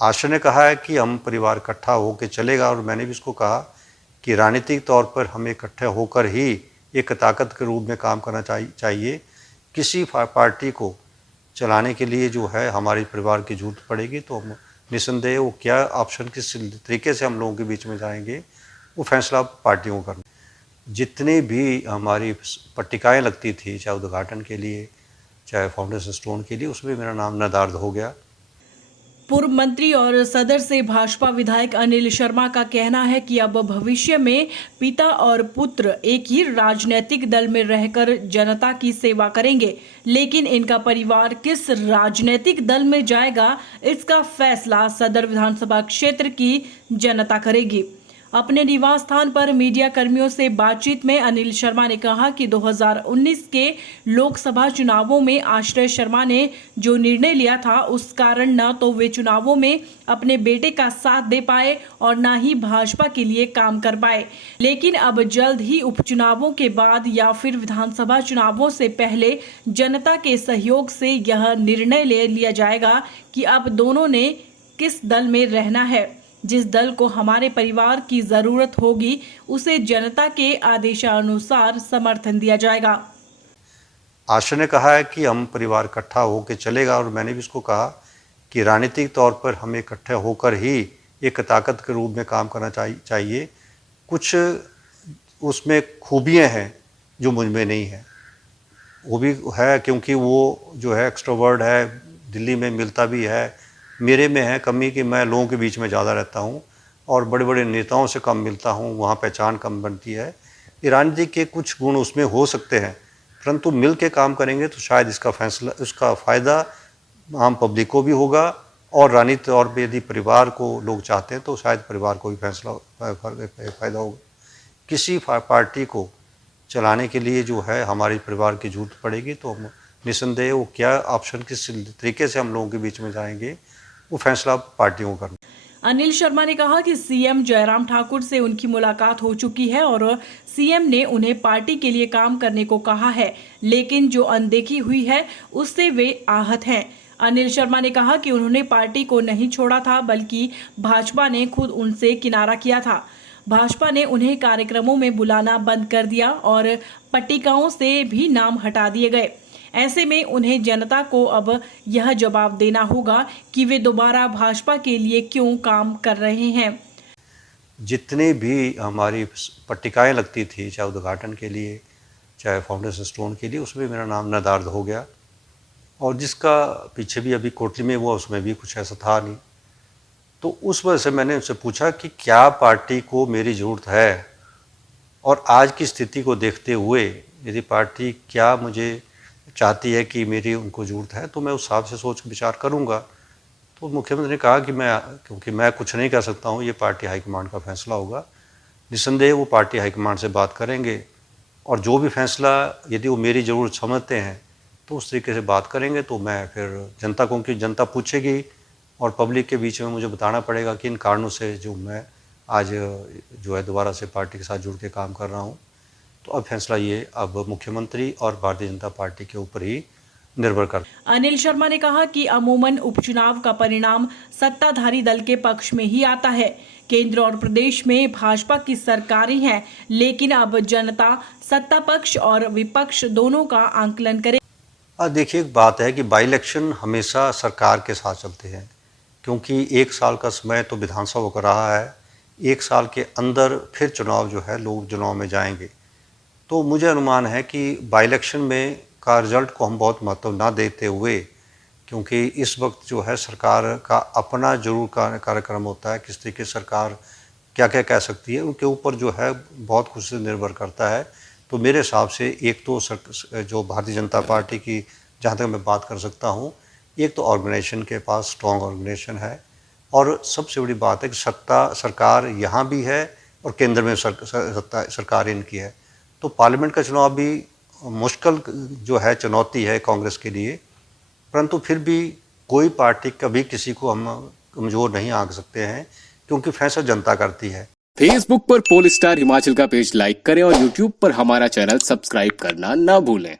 आश्रय ने कहा है कि हम परिवार इकट्ठा होकर चलेगा, और मैंने भी इसको कहा कि राजनीतिक तौर पर हमें इकट्ठे होकर ही एक ताकत के रूप में काम करना चाहिए। किसी पार्टी को चलाने के लिए जो है हमारे परिवार की जरूरत पड़ेगी, तो हम निसंदेह वो क्या ऑप्शन किस तरीके से हम लोगों के बीच में जाएंगे वो फैसला पार्टियों को करना। जितनी भी हमारी पट्टिकाएँ लगती थी, चाहे उद्घाटन के लिए चाहे फाउंडेशन स्टोन के लिए, उसमें मेरा नाम निर्धारित हो गया। पूर्व मंत्री और सदर से भाजपा विधायक अनिल शर्मा का कहना है कि अब भविष्य में पिता और पुत्र एक ही राजनीतिक दल में रहकर जनता की सेवा करेंगे, लेकिन इनका परिवार किस राजनीतिक दल में जाएगा इसका फैसला सदर विधानसभा क्षेत्र की जनता करेगी। अपने निवास स्थान पर मीडिया कर्मियों से बातचीत में अनिल शर्मा ने कहा कि 2019 के लोकसभा चुनावों में आश्रय शर्मा ने जो निर्णय लिया था, उस कारण न तो वे चुनावों में अपने बेटे का साथ दे पाए और न ही भाजपा के लिए काम कर पाए। लेकिन अब जल्द ही उपचुनावों के बाद या फिर विधानसभा चुनावों से पहले जनता के सहयोग से यह निर्णय ले लिया जाएगा कि अब दोनों ने किस दल में रहना है। जिस दल को हमारे परिवार की जरूरत होगी उसे जनता के आदेशानुसार समर्थन दिया जाएगा। आश्रय ने कहा है कि हम परिवार इकट्ठा होकर चलेगा, और मैंने भी इसको कहा कि राजनीतिक तौर पर हमें इकट्ठे होकर ही एक ताकत के रूप में काम करना चाहिए। कुछ उसमें खूबियां हैं जो मुझ में नहीं है, वो भी है क्योंकि वो जो है एक्सट्रोवर्ट है, दिल्ली में मिलता भी है। मेरे में है कमी कि मैं लोगों के बीच में ज़्यादा रहता हूँ और बड़े बड़े नेताओं से कम मिलता हूँ, वहाँ पहचान कम बनती है। राजनीति के कुछ गुण उसमें हो सकते हैं, परंतु मिल के काम करेंगे तो शायद इसका फ़ायदा आम पब्लिक को भी होगा, और राजनीतिक तौर पर यदि परिवार को लोग चाहते हैं तो शायद परिवार को भी फ़ायदा होगा। किसी पार्टी को चलाने के लिए जो है हमारे परिवार की जरूरत पड़ेगी, तो हम निसंदेह वो क्या ऑप्शन किस तरीके से हम लोगों के बीच में जाएंगे वो फैसला पार्टियों को करना। अनिल शर्मा ने कहा कि सीएम जयराम ठाकुर से उनकी मुलाकात हो चुकी है और सीएम ने उन्हें पार्टी के लिए काम करने को कहा है, लेकिन जो अनदेखी हुई है उससे वे आहत हैं। अनिल शर्मा ने कहा कि उन्होंने पार्टी को नहीं छोड़ा था, बल्कि भाजपा ने खुद उनसे किनारा किया था। भाजपा ने उन्हें कार्यक्रमों में बुलाना बंद कर दिया और पट्टिकाओं से भी नाम हटा दिए गए। ऐसे में उन्हें जनता को अब यह जवाब देना होगा कि वे दोबारा भाजपा के लिए क्यों काम कर रहे हैं। जितनी भी हमारी पट्टिकाएँ लगती थी, चाहे उद्घाटन के लिए चाहे फाउंडेशन स्टोन के लिए, उसमें मेरा नाम निर्धारित हो गया, और जिसका पीछे भी अभी कोटली में हुआ उसमें भी कुछ ऐसा था नहीं। तो उस वजह से मैंने उनसे पूछा कि क्या पार्टी को मेरी ज़रूरत है, और आज की स्थिति को देखते हुए यदि पार्टी क्या मुझे चाहती है कि मेरी उनको ज़रूरत है, तो मैं उस हिसाब से सोच विचार करूँगा। तो मुख्यमंत्री ने कहा कि क्योंकि मैं कुछ नहीं कर सकता हूँ, ये पार्टी हाईकमांड का फैसला होगा। निसंदेह वो पार्टी हाईकमांड से बात करेंगे, और जो भी फैसला यदि वो मेरी ज़रूरत समझते हैं तो उस तरीके से बात करेंगे। तो मैं फिर जनता को, क्योंकि जनता पूछेगी और पब्लिक के बीच में मुझे बताना पड़ेगा कि इन कारणों से जो मैं आज जो है दोबारा से पार्टी के साथ जुड़ के काम कर रहा हूँ। तो अब फैसला ये अब मुख्यमंत्री और भारतीय जनता पार्टी के ऊपर ही निर्भर करता है। अनिल शर्मा ने कहा कि अमूमन उपचुनाव का परिणाम सत्ताधारी दल के पक्ष में ही आता है। केंद्र और प्रदेश में भाजपा की सरकारें हैं, लेकिन अब जनता सत्ता पक्ष और विपक्ष दोनों का आंकलन करे। देखिए, एक बात है कि बाई इलेक्शन हमेशा सरकार के साथ चलते हैं, क्योंकि एक साल का समय तो विधानसभा का रहा है, एक साल के अंदर फिर चुनाव जो है लोग चुनाव में जाएंगे। तो मुझे अनुमान है कि बाई इलेक्शन में का रिजल्ट को हम बहुत महत्व ना देते हुए, क्योंकि इस वक्त जो है सरकार का अपना जरूर कार्यक्रम होता है, किस तरीके सरकार क्या क्या कह सकती है, उनके ऊपर जो है बहुत कुछ से निर्भर करता है। तो मेरे हिसाब से एक तो जो भारतीय जनता पार्टी की, जहाँ तक मैं बात कर सकता हूँ, एक तो ऑर्गेनाइजेशन के पास स्ट्रॉन्ग ऑर्गेनाइजेशन है, और सबसे बड़ी बात है कि सरकार यहाँ भी है और केंद्र में सरकार इनकी है। तो पार्लियामेंट का चुनाव भी मुश्किल जो है चुनौती है कांग्रेस के लिए, परंतु फिर भी कोई पार्टी कभी किसी को हम कमज़ोर नहीं आंक सकते हैं, क्योंकि फैसला जनता करती है। फेसबुक पर पोल स्टार हिमाचल का पेज लाइक करें और यूट्यूब पर हमारा चैनल सब्सक्राइब करना ना भूलें।